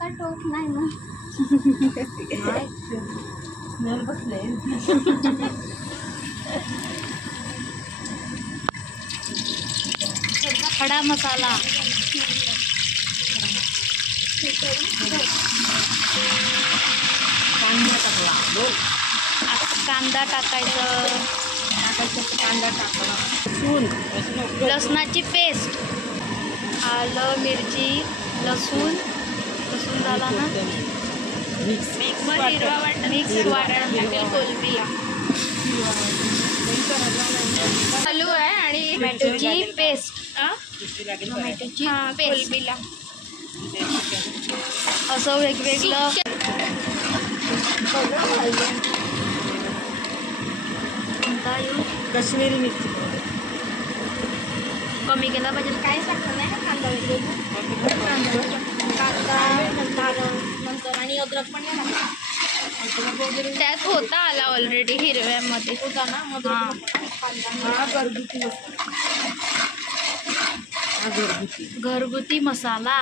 काय टोक नाही ना. बसले खडा मसाला, कांदा टाकायचं, कांदा टाकला, लसणाची पेस्ट, आलं मिरची लसूण झाला ना, मिक्स वाटण कोलंबी चालू आहे आणि टोमॅटोची पेस्ट, कोलंबीला असं वेगवेगळं काश्मीरी मिरची कमी केला पाहिजे. काय टाकलं नाही का कांदा नंतर आणि अद्रक पण नाही त्यात होता आला ऑलरेडी हिरव्यामध्ये होता ना. घरगुती मसाला,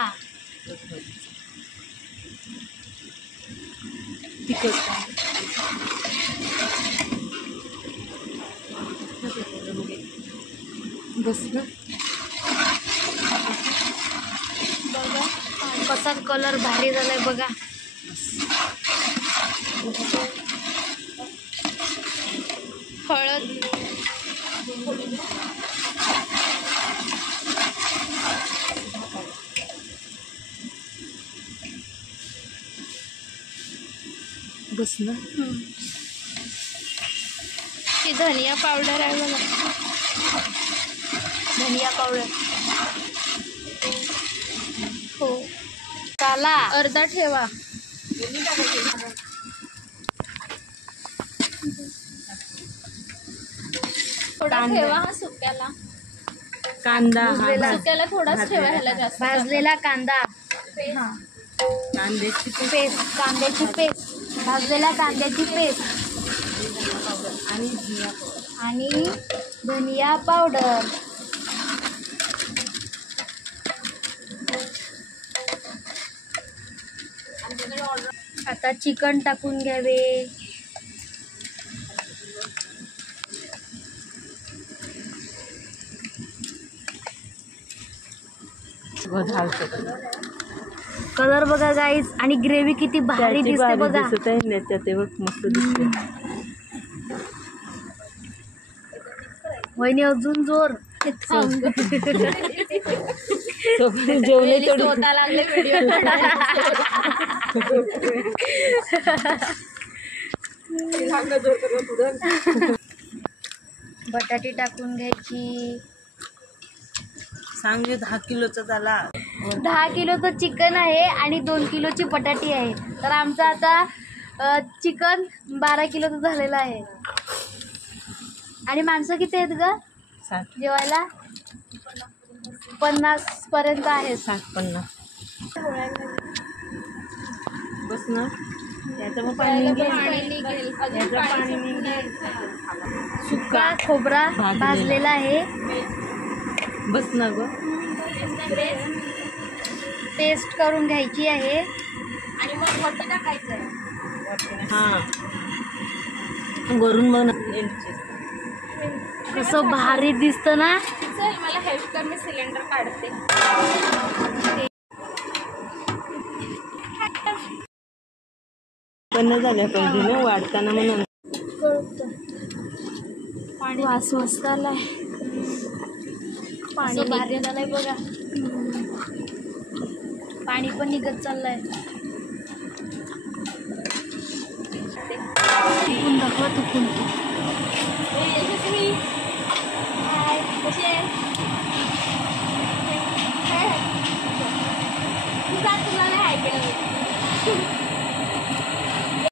बसलं कसा कलर भारी झालाय बघा. हळद, बस ना. ही धनिया पावडर आहे बघा, धनिया पावडर. हो मसाला अर्धा ठेवा. थोडा ठेवा हा सुक्याला. कांदा सुक्याला थोडाच ठेवा, ह्याला जास्त. भाजलेला कांदा, कांद्याची पेस्ट, कांद्याची पेस्ट, भाजलेल्या कांद्याची पेस्ट आणि धनिया पावडर. आता चिकन टाकून घ्यावे. कलर बघा गाईज, आणि ग्रेव्ही किती भारी दिसते बघा. मस्त दिसते. वहिनी अजून जोर. जेवले स्वतः लागले व्हिडिओ. बटाटी टाकून घ्यायची. सांग 10 किलोचा झाला. 10 किलोचं चिकन आहे आणि 2 किलोची बटाटी आहे. तर आमचं आता चिकन 12 किलोचं झालेलं आहे. आणि माणसं किती आहेत ग 60 जेवायला? 50 पर्यंत आहे. 60-50. बस ना. त्याचं पाणी निघेल. सुका खोबरा भाजलेला आहे. बस ना ग. पेस्ट करून घ्यायची आहे आणि मग वरती टाकायचं आहे. हा वरून मग कसं भारी दिसतं ना. चल मला हेल्प कर, मी सिलेंडर काढते. पण झाल्या पाहिजे ना वाढताना म्हणून. पाणी वास मस्त आलाय. पाणी भारी झालंय बघा. पाणी पण निघत चाललंय. तुकून दाखवा तुकून. कशी आहे?